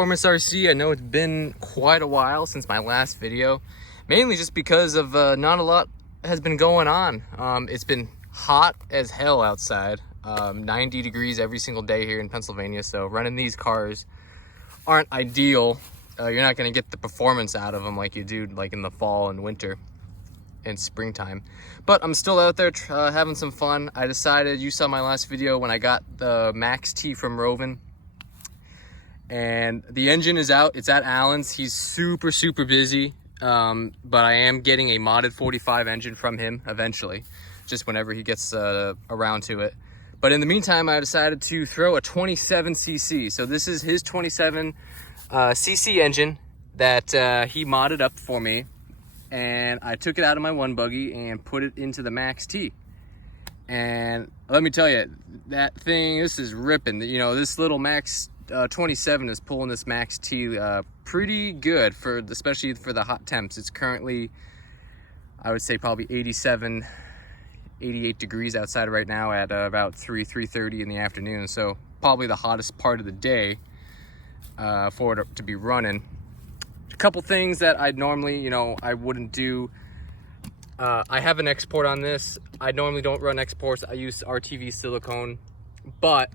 Performance RC. I know it's been quite a while since my last video, mainly just because of not a lot has been going on. It's been hot as hell outside, 90 degrees every single day here in Pennsylvania, so running these cars aren't ideal. You're not going to get the performance out of them like you do like in the fall and winter and springtime, but I'm still out there having some fun. I decided, you saw my last video when I got the maxT from Rovin, and the engine is out. It's at Allen's. He's super busy, but I am getting a modded 45 engine from him eventually, just whenever he gets around to it. But in the meantime, I decided to throw a 27cc. So this is his 27 cc engine that he modded up for me, and I took it out of my one buggy and put it into the maxT. And let me tell you, that thing, this is ripping. You know, this little max 27 is pulling this maxT pretty good, for especially for the hot temps. It's currently, I would say, probably 87, 88 degrees outside right now at about 3:30 in the afternoon. So probably the hottest part of the day for it to be running. A couple things that I'd normally, I wouldn't do. I have an export on this. I normally don't run exports. I use RTV silicone, but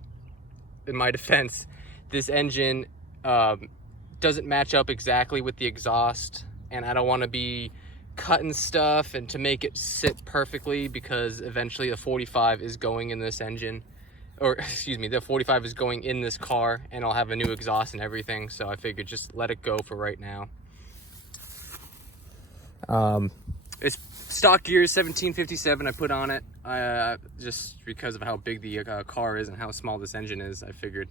in my defense, this engine doesn't match up exactly with the exhaust, and I don't want to be cutting stuff and to make it sit perfectly, because eventually the 45 is going in this engine, or excuse me, the 45 is going in this car, and I'll have a new exhaust and everything. So I figured just let it go for right now. It's stock gears 1757 I put on it, just because of how big the car is and how small this engine is. I figured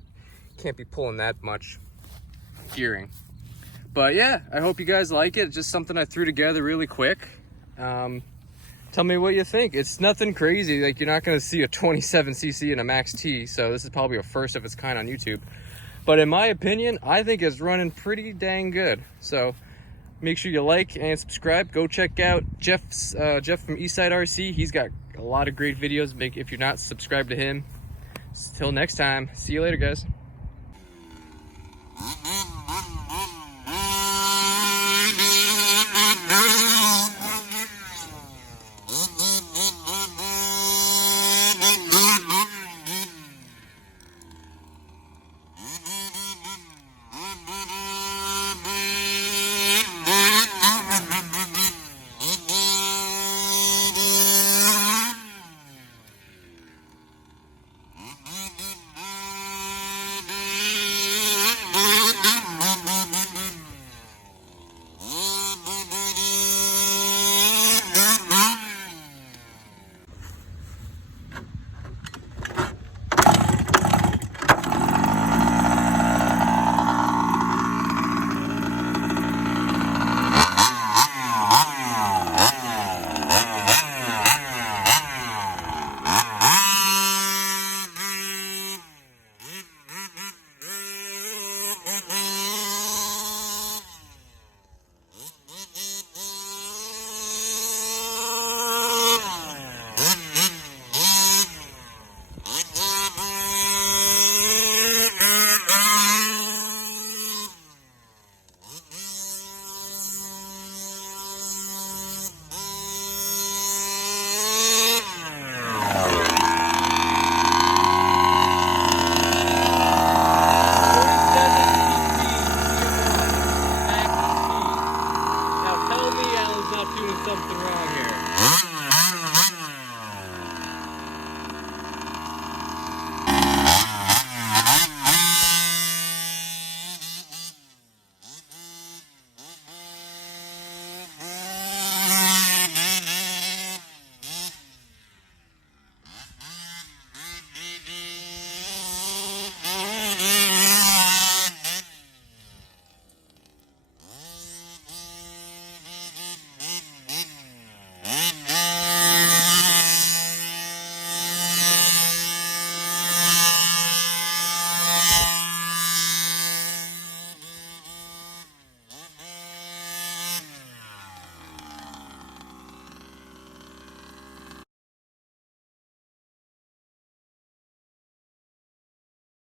can't be pulling that much gearing. But yeah, I hope you guys like it. Just something I threw together really quick. Tell me what you think. It's nothing crazy. Like, you're not going to see a 27cc in a maxT, so this is probably a first of its kind on YouTube. But in my opinion, I think it's running pretty dang good. So make sure you like and subscribe. Go check out Jeff from Eastside RC. He's got a lot of great videos. If you're not subscribed to him. Till next time. See you later, guys.